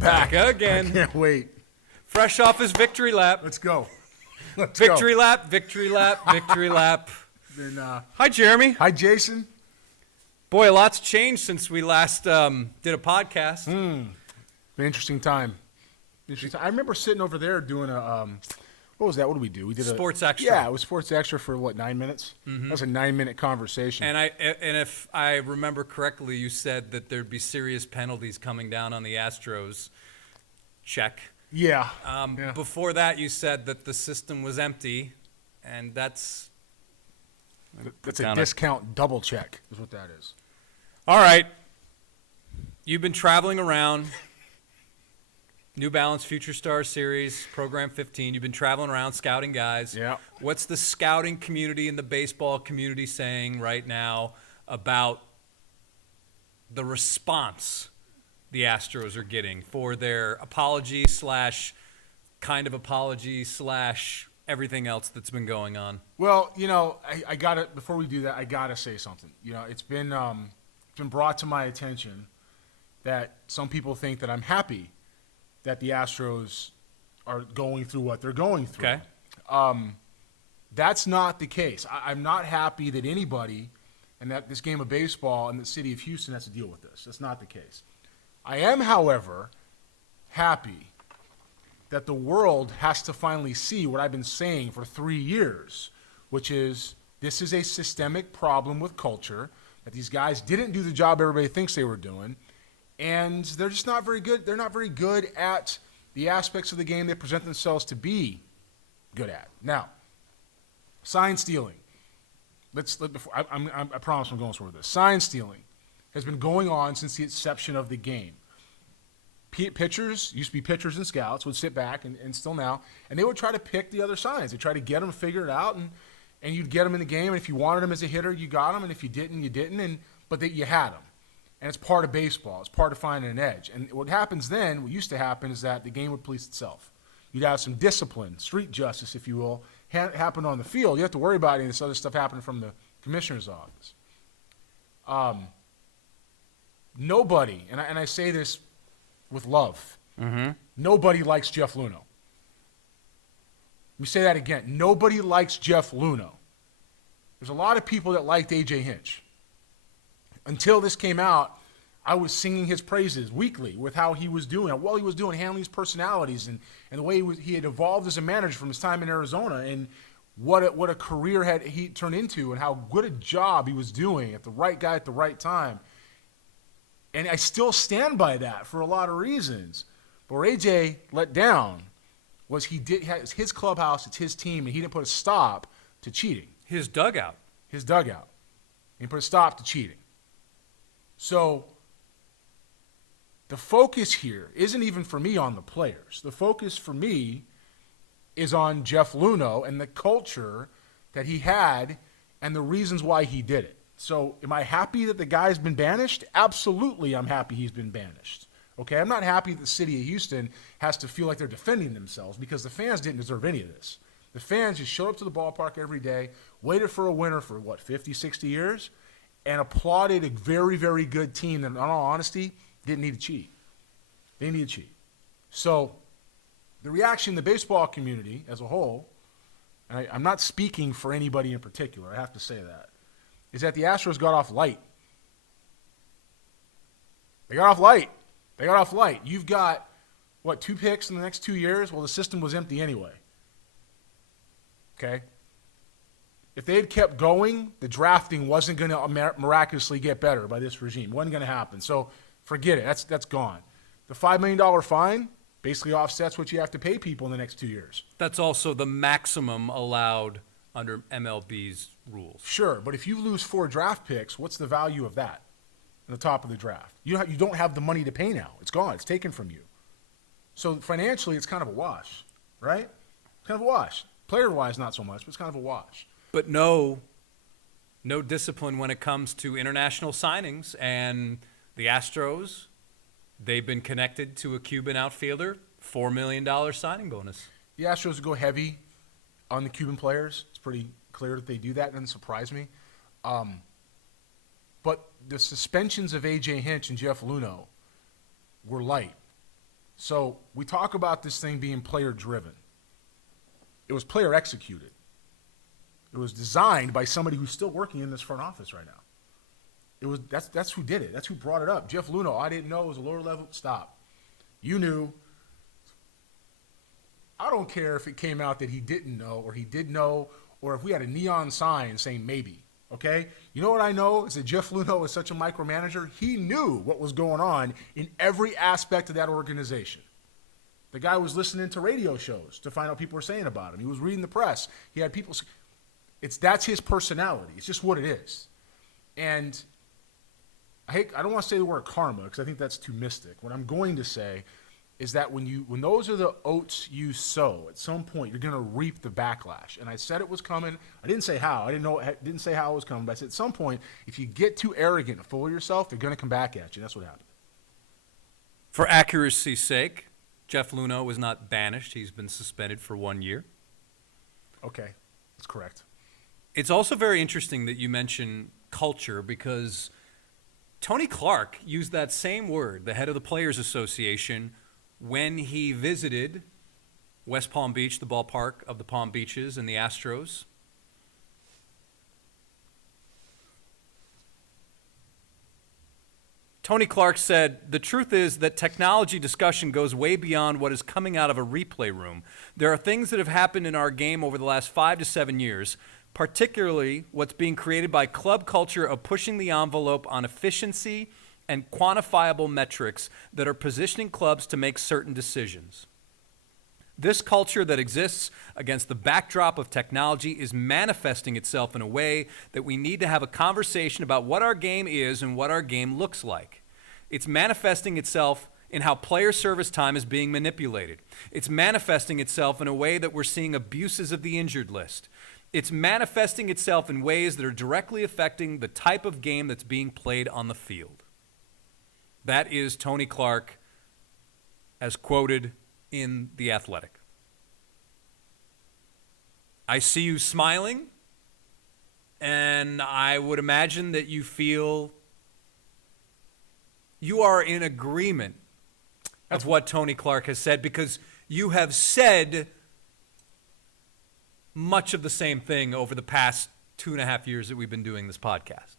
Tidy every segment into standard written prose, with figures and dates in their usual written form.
back again. I can't wait. Fresh off his victory lap. Let's go. Victory lap, victory lap, victory lap. Then, hi, Jeremy. Hi, Jason. Boy, a lot's changed since we last did a podcast. Been an interesting time. I remember sitting over there doing a what was that? What did we do? We did Sports Extra. Yeah, it was Sports Extra for 9 minutes? Mm-hmm. That was a 9-minute conversation. And if I remember correctly, you said that there'd be serious penalties coming down on the Astros. Check. Yeah. Before that, you said that the system was empty, and that's a discount double check is what that is. All right. You've been traveling around. New Balance Future Star Series, Program 15. You've been traveling around scouting guys. Yeah. What's the scouting community and the baseball community saying right now about the response the Astros are getting for their apology / kind of apology / everything else that's been going on? Well, I got to, before we do that, I got to say something. It's been brought to my attention that some people think that I'm happy that the Astros are going through what they're going through. Okay. That's not the case. I'm not happy that anybody and that this game of baseball in the city of Houston has to deal with this. That's not the case. I am, however, happy that the world has to finally see what I've been saying for 3 years, which is this is a systemic problem with culture, that these guys didn't do the job everybody thinks they were doing, and they're just not very good. They're not very good at the aspects of the game they present themselves to be good at. Now, sign stealing. I promise I'm going somewhere with this. Sign stealing has been going on since the inception of the game. Pitchers, used to be pitchers and scouts, would sit back, and still now, and they would try to pick the other signs. They try to get them, figure it out, and you'd get them in the game. And if you wanted them as a hitter, you got them, and if you didn't, you didn't. But you had them. And it's part of baseball. It's part of finding an edge. And what happens then, what used to happen, is that the game would police itself. You'd have some discipline, street justice, if you will, happen on the field. You have to worry about any of this other stuff happening from the commissioner's office. Nobody, and I say this with love, nobody likes Jeff Luhnow. Let me say that again. Nobody likes Jeff Luhnow. There's a lot of people that liked A.J. Hinch. Until this came out, I was singing his praises weekly with how he was doing, how well he was doing, handling his personalities, and the way he had evolved as a manager from his time in Arizona, and what a career had he turned into, and how good a job he was doing at the right guy at the right time. And I still stand by that for a lot of reasons. But where AJ let down was it's his clubhouse, it's his team, and he didn't put a stop to cheating. His dugout. He put a stop to cheating. So the focus here isn't even for me on the players. The focus for me is on Jeff Luhnow and the culture that he had and the reasons why he did it. So am I happy that the guy's been banished? Absolutely, I'm happy he's been banished. Okay, I'm not happy that the city of Houston has to feel like they're defending themselves because the fans didn't deserve any of this. The fans just showed up to the ballpark every day, waited for a winner for, 50, 60 years, and applauded a very, very good team that, in all honesty, didn't need to cheat. They didn't need to cheat. So the reaction in the baseball community as a whole, and I'm not speaking for anybody in particular, I have to say that, is that the Astros got off light. They got off light. You've got, 2 picks in the next 2 years? Well, the system was empty anyway. Okay? If they had kept going, the drafting wasn't going to miraculously get better by this regime. It wasn't going to happen. So forget it. That's gone. The $5 million fine basically offsets what you have to pay people in the next 2 years. That's also the maximum allowed under MLB's rules. Sure, but if you lose 4 draft picks, what's the value of that in the top of the draft? You don't have the money to pay now. It's gone. It's taken from you. So financially, it's kind of a wash, right? It's kind of a wash. Player-wise, not so much, but it's kind of a wash. But no discipline when it comes to international signings. And the Astros, they've been connected to a Cuban outfielder, $4 million signing bonus. The Astros go heavy on the Cuban players. It's pretty clear that they do that. It doesn't surprise me. But the suspensions of A.J. Hinch and Jeff Luhnow were light. So we talk about this thing being player driven. It was player executed. It was designed by somebody who's still working in this front office right now. That's who did it. That's who brought it up. Jeff Luhnow, I didn't know it was a lower level. Stop. You knew. I don't care if it came out that he didn't know or he did know, or if we had a neon sign saying maybe. Okay? You know what I know is that Jeff Luhnow is such a micromanager. He knew what was going on in every aspect of that organization. The guy was listening to radio shows to find out what people were saying about him. He was reading the press. He had people. That's his personality. It's just what it is. And I don't want to say the word karma because I think that's too mystic. What I'm going to say is that when those are the oats you sow, at some point you're going to reap the backlash. And I said it was coming. I didn't say how. Didn't say how it was coming. But I said at some point, if you get too arrogant and full of yourself, they're going to come back at you. That's what happened. For accuracy's sake, Jeff Luhnow was not banished. He's been suspended for 1 year. Okay, that's correct. It's also very interesting that you mention culture because Tony Clark used that same word, the head of the Players Association, when he visited West Palm Beach, the ballpark of the Palm Beaches and the Astros. Tony Clark said, "The truth is that technology discussion goes way beyond what is coming out of a replay room. There are things that have happened in our game over the last 5 to 7 years, particularly what's being created by club culture of pushing the envelope on efficiency and quantifiable metrics that are positioning clubs to make certain decisions. This culture that exists against the backdrop of technology is manifesting itself in a way that we need to have a conversation about what our game is and what our game looks like. It's manifesting itself in how player service time is being manipulated. It's manifesting itself in a way that we're seeing abuses of the injured list. It's manifesting itself in ways that are directly affecting the type of game that's being played on the field." That is Tony Clark as quoted in The Athletic. I see you smiling, and I would imagine that you feel you are in agreement of what Tony Clark has said because you have said much of the same thing over the past 2.5 years that we've been doing this podcast.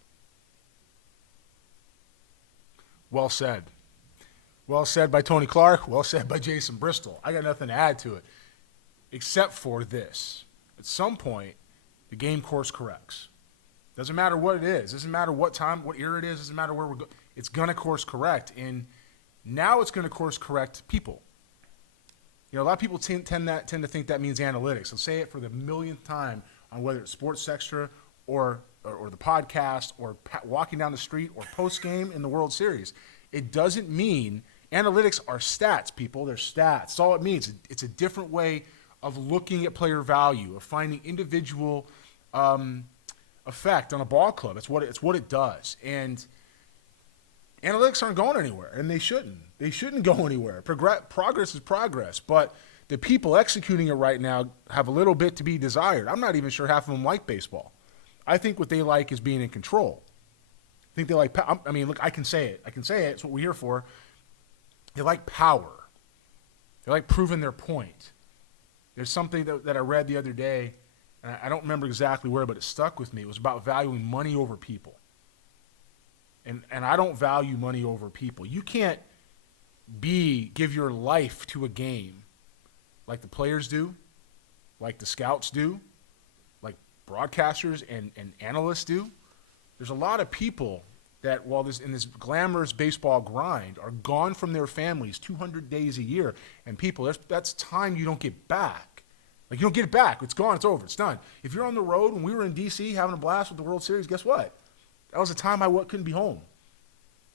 Well said. Well said by Tony Clark. Well said by Jason Bristol. I got nothing to add to it, except for this. At some point, the game course corrects. Doesn't matter what it is. Doesn't matter what time, what era it is. Doesn't matter where we're going. It's going to course correct. And now it's going to course correct people. You know, a lot of people tend to think that means analytics. I'll say it for the millionth time on whether it's Sports Extra or the podcast or walking down the street or post-game in the World Series. It doesn't mean analytics are stats, people. They're stats. That's all it means. It's a different way of looking at player value, of finding individual effect on a ball club. It's what it does. And analytics aren't going anywhere, and they shouldn't. They shouldn't go anywhere. Progress is progress, but the people executing it right now have a little bit to be desired. I'm not even sure half of them like baseball. I think what they like is being in control. I think they like – I mean, look, I can say it. It's what we're here for. They like power. They like proving their point. There's something that I read the other day, and I don't remember exactly where, but it stuck with me. It was about valuing money over people. And I don't value money over people. You can't give your life to a game like the players do, like the scouts do, like broadcasters and analysts do. There's a lot of people that while in this glamorous baseball grind are gone from their families 200 days a year. And people, that's time you don't get back. Like, you don't get it back. It's gone. It's over. It's done. If you're on the road, when we were in D.C. having a blast with the World Series, guess what? That was a time I couldn't be home.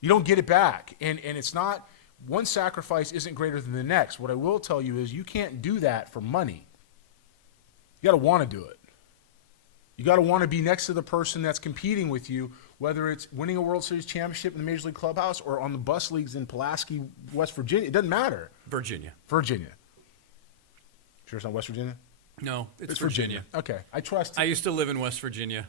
You don't get it back. And it's not – one sacrifice isn't greater than the next. What I will tell you is you can't do that for money. You got to want to do it. You got to want to be next to the person that's competing with you, whether it's winning a World Series championship in the Major League Clubhouse or on the bus leagues in Pulaski, West Virginia. It doesn't matter. Virginia. Sure it's not West Virginia? No, it's Virginia. Okay. I trust. I used to live in West Virginia.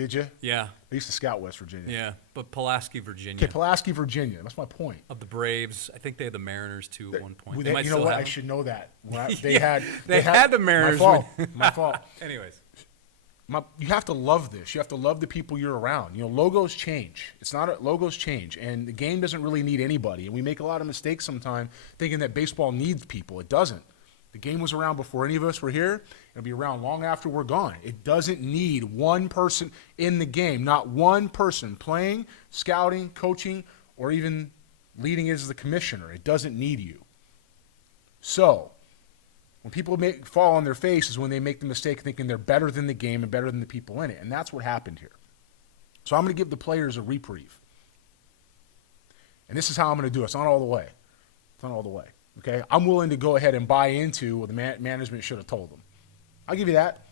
Did you? Yeah, I used to scout West Virginia. yeah. But Pulaski, Virginia. Okay, Pulaski, Virginia. That's my point. Of the Braves. I think they had the Mariners, too, at one point. Well, They might you know still what? have I them. should know that. They had the Mariners. My fault. My fault. Anyways. You have to love this. You have to love the people you're around. You know, logos change. Logos change, and the game doesn't really need anybody. And we make a lot of mistakes sometimes thinking that baseball needs people. It doesn't. The game was around before any of us were here. It'll be around long after we're gone. It doesn't need one person in the game, not one person playing, scouting, coaching, or even leading as the commissioner. It doesn't need you. So, when people fall on their face is when they make the mistake thinking they're better than the game and better than the people in it. And that's what happened here. So I'm going to give the players a reprieve. And this is how I'm going to do it. It's not all the way. It's not all the way. Okay? I'm willing to go ahead and buy into what the management should have told them. I'll give you that.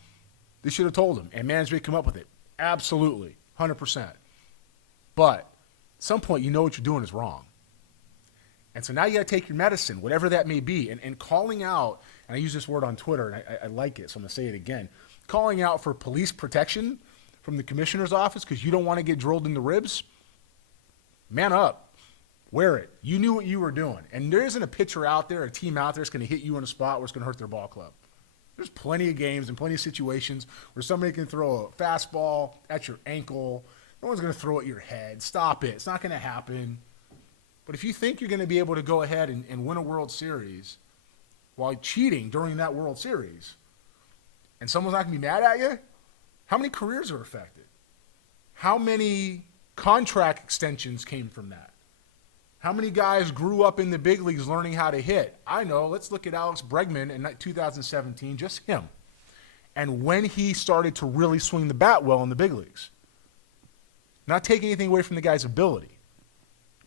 They should have told them. And management come up with it. Absolutely. 100%. But at some point, you know what you're doing is wrong. And so now you got to take your medicine, whatever that may be. And calling out, and I use this word on Twitter, and I like it, so I'm going to say it again. Calling out for police protection from the commissioner's office because you don't want to get drilled in the ribs, man up. Wear it. You knew what you were doing. And there isn't a pitcher out there, a team out there that's going to hit you in a spot where it's going to hurt their ball club. There's plenty of games and plenty of situations where somebody can throw a fastball at your ankle. No one's going to throw it at your head. Stop it. It's not going to happen. But if you think you're going to be able to go ahead and win a World Series while cheating during that World Series, and someone's not going to be mad at you, how many careers are affected? How many contract extensions came from that? How many guys grew up in the big leagues learning how to hit? I know. Let's look at Alex Bregman in 2017, just him. And when he started to really swing the bat well in the big leagues. Not taking anything away from the guy's ability.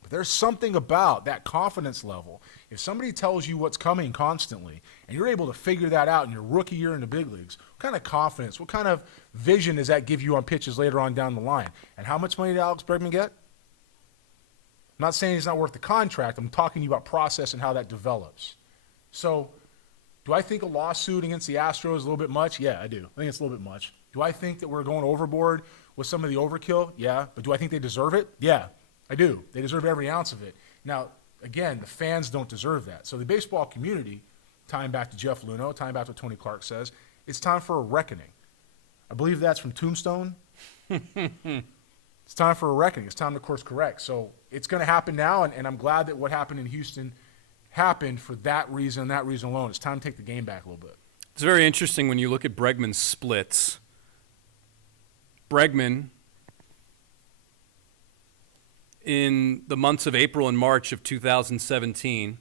But there's something about that confidence level. If somebody tells you what's coming constantly, and you're able to figure that out in your rookie year in the big leagues, what kind of confidence, what kind of vision does that give you on pitches later on down the line? And how much money did Alex Bregman get? I'm not saying he's not worth the contract. I'm talking to you about process and how that develops. So, do I think a lawsuit against the Astros is a little bit much? Yeah, I do. I think it's a little bit much. Do I think that we're going overboard with some of the overkill? Yeah. But do I think they deserve it? Yeah, I do. They deserve every ounce of it. Now, again, the fans don't deserve that. So the baseball community, tying back to Jeff Luhnow, tying back to what Tony Clark says, it's time for a reckoning. I believe that's from Tombstone. It's time for a reckoning. It's time to course correct. So it's going to happen now, and I'm glad that what happened in Houston happened for that reason alone. It's time to take the game back a little bit. It's very interesting when you look at Bregman's splits. Bregman, in the months of April and March of 2017,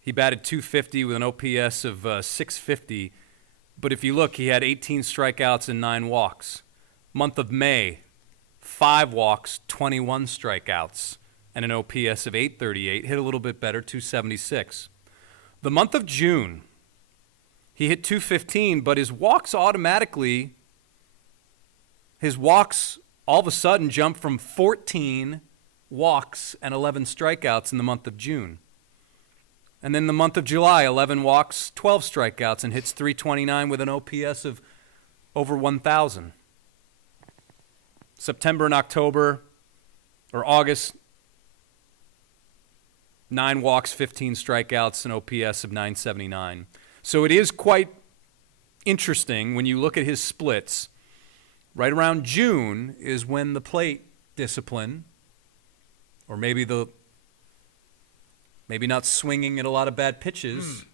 he batted .250 with an OPS of .650. But if you look, he had 18 strikeouts and 9 walks. Month of May, 5 walks, 21 strikeouts, and an OPS of .838. Hit a little bit better, .276. The month of June, he hit .215, but his walks all of a sudden jumped from 14 walks and 11 strikeouts in the month of June. And then the month of July, 11 walks, 12 strikeouts, and hits .329 with an OPS of over 1,000. September and October, or August, 9 walks, 15 strikeouts, an OPS of .979. So it is quite interesting when you look at his splits. Right around June is when the plate discipline, or maybe not swinging at a lot of bad pitches,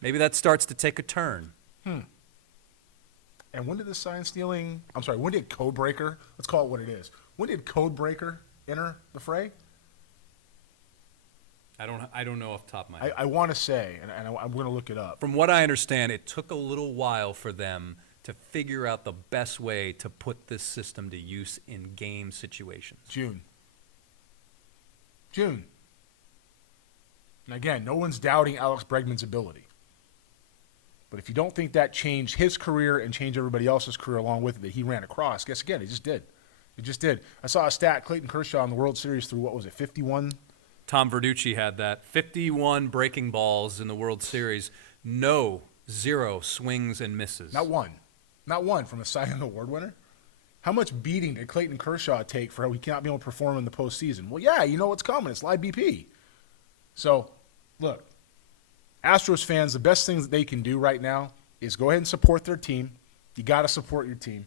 maybe that starts to take a turn. And when did when did Code Breaker, let's call it what it is, when did Code Breaker enter the fray? I don't know off the top of my head. I want to say, and I'm going to look it up. From what I understand, it took a little while for them to figure out the best way to put this system to use in game situations. June. And again, no one's doubting Alex Bregman's ability. But if you don't think that changed his career and changed everybody else's career along with it that he ran across, guess again, it just did. It just did. I saw a stat, Clayton Kershaw in the World Series threw, 51? Tom Verducci had that. 51 breaking balls in the World Series. Zero swings and misses. Not one from a Cy Young Award winner. How much beating did Clayton Kershaw take for how we cannot be able to perform in the postseason? Well, yeah, you know what's coming. It's live BP. So, look, Astros fans, the best thing that they can do right now is go ahead and support their team. You got to support your team.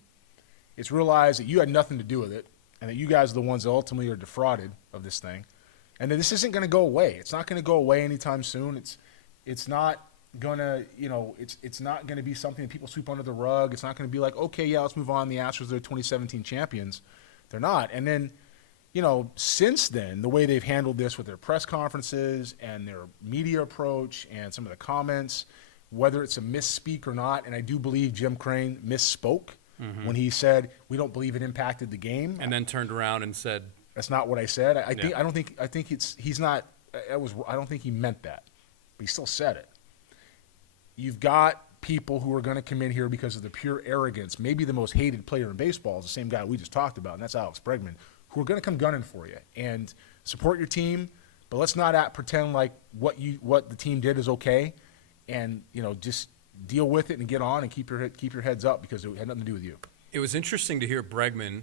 It's realize that you had nothing to do with it and that you guys are the ones that ultimately are defrauded of this thing. And that this isn't going to go away. It's not going to go away anytime soon. It's not going to, it's not going to be something that people sweep under the rug. It's not going to be like, okay, yeah, let's move on. The Astros, they're 2017 champions. They're not. And then, since then, the way they've handled this with their press conferences and their media approach and some of the comments, whether it's a misspeak or not, and I do believe Jim Crane misspoke when he said, we don't believe it impacted the game. And then turned around and said, that's not what I said. I don't think he meant that, but he still said it. You've got people who are going to come in here because of the pure arrogance. Maybe the most hated player in baseball is the same guy we just talked about, and that's Alex Bregman, who are going to come gunning for you and support your team. But let's not pretend like what the team did is okay, and just deal with it and get on and keep your heads up because it had nothing to do with you. It was interesting to hear Bregman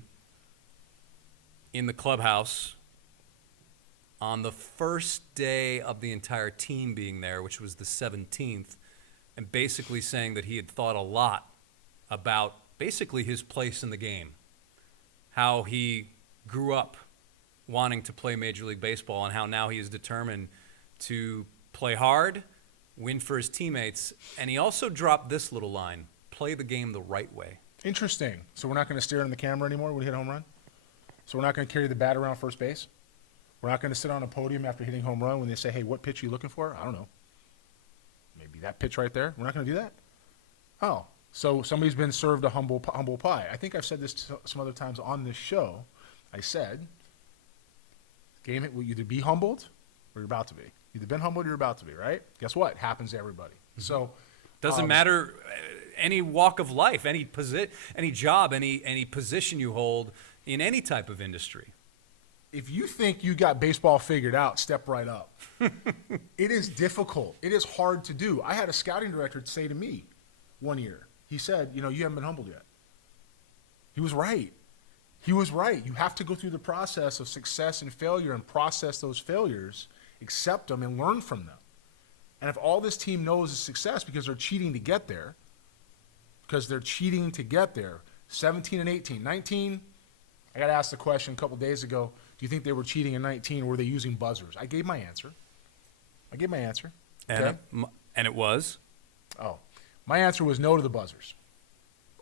in the clubhouse on the first day of the entire team being there, which was the 17th, and basically saying that he had thought a lot about basically his place in the game, how he grew up wanting to play Major League Baseball, and how now he is determined to play hard, win for his teammates. And he also dropped this little line, play the game the right way. Interesting. So we're not going to stare in the camera anymore when we hit a home run? So we're not going to carry the bat around first base? We're not going to sit on a podium after hitting home run when they say, hey, what pitch are you looking for? I don't know. Maybe that pitch right there? We're not going to do that? Oh, so somebody's been served a humble pie. I think I've said this some other times on this show. I said, game it will either be humbled or you're about to be. Either been humbled or you're about to be, right? Guess what? It happens to everybody. So doesn't matter any walk of life, any job, any position you hold in any type of industry. If you think you got baseball figured out, step right up. It is difficult. It is hard to do. I had a scouting director say to me one year, he said, you haven't been humbled yet. He was right. He was right. You have to go through the process of success and failure and process those failures, accept them, and learn from them. And if all this team knows is success because they're cheating to get there, 17 and 18. 19, I got asked the question a couple days ago, do you think they were cheating in 19 or were they using buzzers? I gave my answer. Okay? And it was? Oh, my answer was no to the buzzers.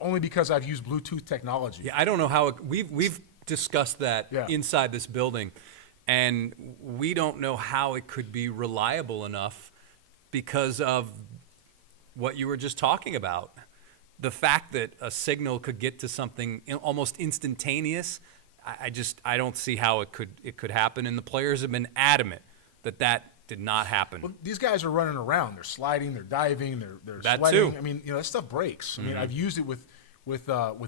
Only because I've used Bluetooth technology. Yeah, I don't know how we've discussed that inside this building, and we don't know how it could be reliable enough because of what you were just talking about. The fact that a signal could get to something almost instantaneous, I don't see how it could happen, and the players have been adamant that did not happen. Well, these guys are running around. They're sliding. They're diving. They're that sweating. Too. I mean, that stuff breaks. I mean, I've used it with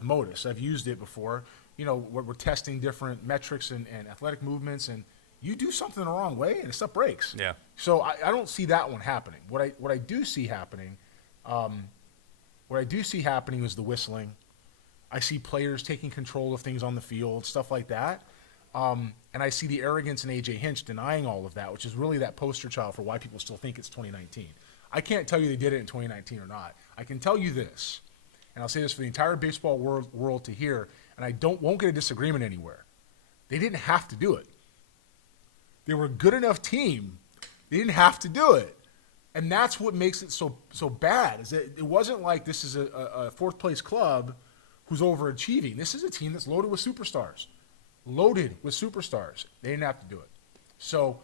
Modus. I've used it before. We're testing different metrics and athletic movements, and you do something the wrong way, and the stuff breaks. Yeah. So I don't see that one happening. What I do see happening, is the whistling. I see players taking control of things on the field, stuff like that. And I see the arrogance in A.J. Hinch denying all of that, which is really that poster child for why people still think it's 2019. I can't tell you they did it in 2019 or not. I can tell you this, and I'll say this for the entire baseball world to hear, and I won't get a disagreement anywhere. They didn't have to do it. They were a good enough team. They didn't have to do it. And that's what makes it so bad, is that it wasn't like this is a fourth-place club who's overachieving. This is a team that's loaded with superstars. They didn't have to do it. So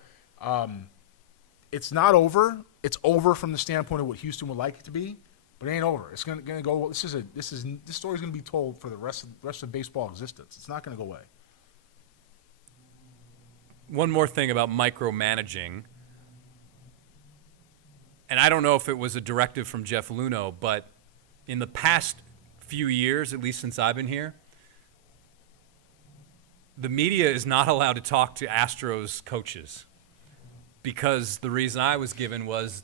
it's not over. It's over from the standpoint of what Houston would like it to be, but it ain't over. It's going to go. This story's going to be told for the rest of baseball existence. It's not going to go away. One more thing about micromanaging, and I don't know if it was a directive from Jeff Luhnow, but in the past few years, at least since I've been here, the media is not allowed to talk to Astros coaches because the reason I was given was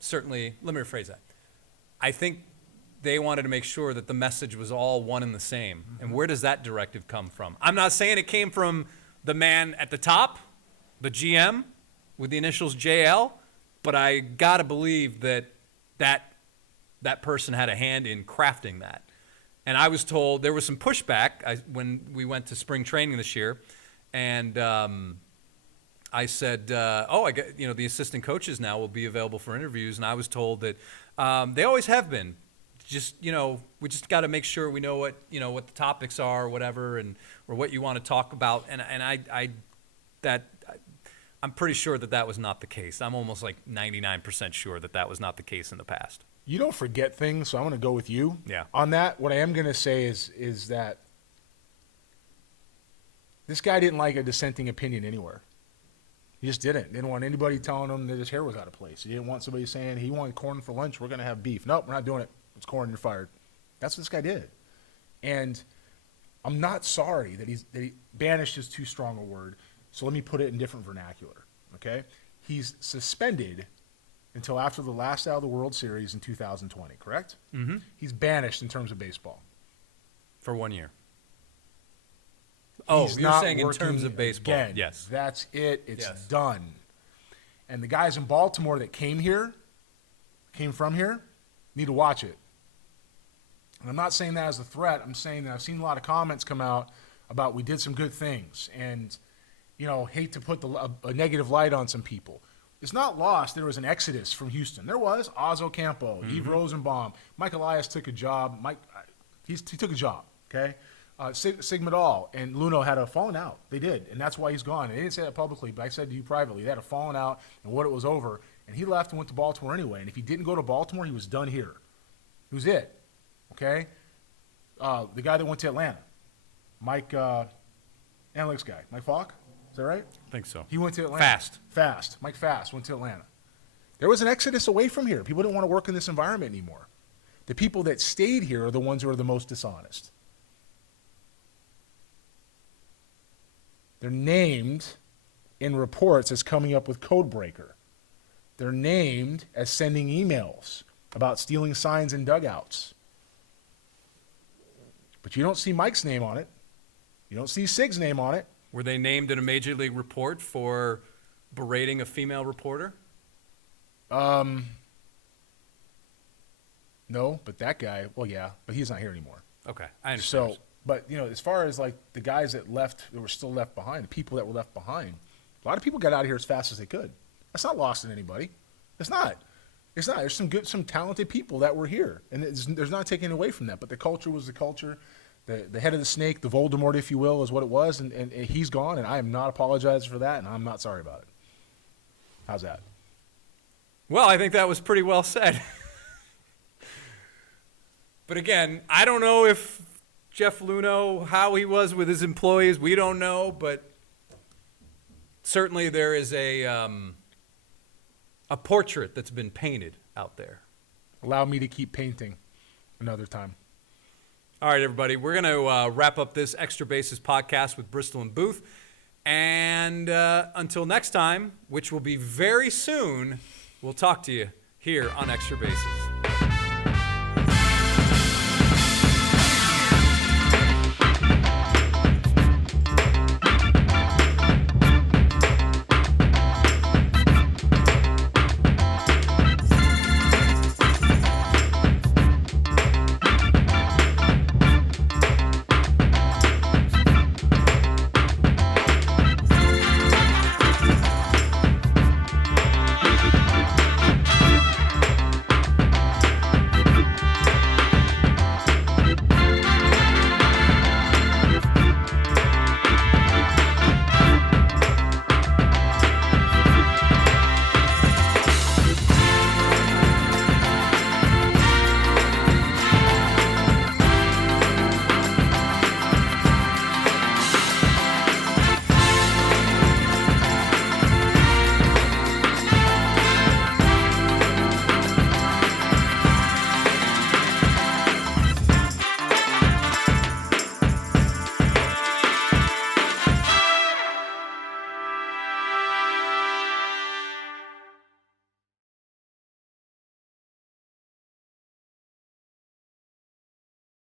certainly, let me rephrase that. I think they wanted to make sure that the message was all one and the same. And where does that directive come from? I'm not saying it came from the man at the top, the GM with the initials JL, but I got to believe that person had a hand in crafting that. And I was told there was some pushback when we went to spring training this year, and I said, I get, the assistant coaches now will be available for interviews, and I was told that they always have been. Just, we just got to make sure we know what the topics are or whatever, or what you want to talk about. And I'm pretty sure that was not the case. I'm almost like 99% sure that was not the case in the past. You don't forget things, so I'm going to go with you. Yeah. On that, what I am going to say is that this guy didn't like a dissenting opinion anywhere. He just didn't. Didn't want anybody telling him that his hair was out of place. He didn't want somebody saying he wanted corn for lunch. We're going to have beef. Nope, we're not doing it. It's corn. You're fired. That's what this guy did. And I'm not sorry that he banished is too strong a word. So let me put it in different vernacular. Okay, he's suspended until after the last out of the World Series in 2020. Correct? Mm-hmm. He's banished in terms of baseball for 1 year. Oh, He's you're not saying in terms working of baseball? again. Yes. That's it. It's Yes. done. And the guys in Baltimore that came from here, need to watch it. And I'm not saying that as a threat. I'm saying that I've seen a lot of comments come out about we did some good things and, hate to put a negative light on some people. It's not lost. There was an exodus from Houston. There was Oz Ocampo, Yves Rosenbaum, Mike Elias took a job. He took a job, okay? Sigmadal and Luno had a falling out. They did, and that's why he's gone. And they didn't say that publicly, but I said to you privately. They had a falling out, and what it was over. And he left and went to Baltimore anyway. And if he didn't go to Baltimore, he was done here. He was it, okay? The guy that went to Atlanta, Mike, analytics guy, Mike Falk, is that right? I think so. He went to Atlanta. Fast. Mike Fast went to Atlanta. There was an exodus away from here. People didn't want to work in this environment anymore. The people that stayed here are the ones who are the most dishonest. They're named in reports as coming up with code breaker. They're named as sending emails about stealing signs in dugouts. But you don't see Mike's name on it. You don't see Sig's name on it. Were they named in a major league report for berating a female reporter? No, but that guy, well, yeah, but he's not here anymore. Okay, I understand. So, but, as were still left behind, the people that were left behind, a lot of people got out of here as fast as they could. That's not lost on anybody. It's not. There's some talented people that were here, and there's not taking away from that. But the culture was the culture. The head of the snake, the Voldemort, if you will, is what it was, and he's gone, and I am not apologizing for that, and I'm not sorry about it. How's that? Well, I think that was pretty well said. But again, I don't know if Jeff Luno, how he was with his employees, we don't know, but certainly there is a portrait that's been painted out there. Allow me to keep painting another time. All right, everybody, we're going to wrap up this Extra Bases podcast with Bristol and Booth. And until next time, which will be very soon, we'll talk to you here on Extra Bases.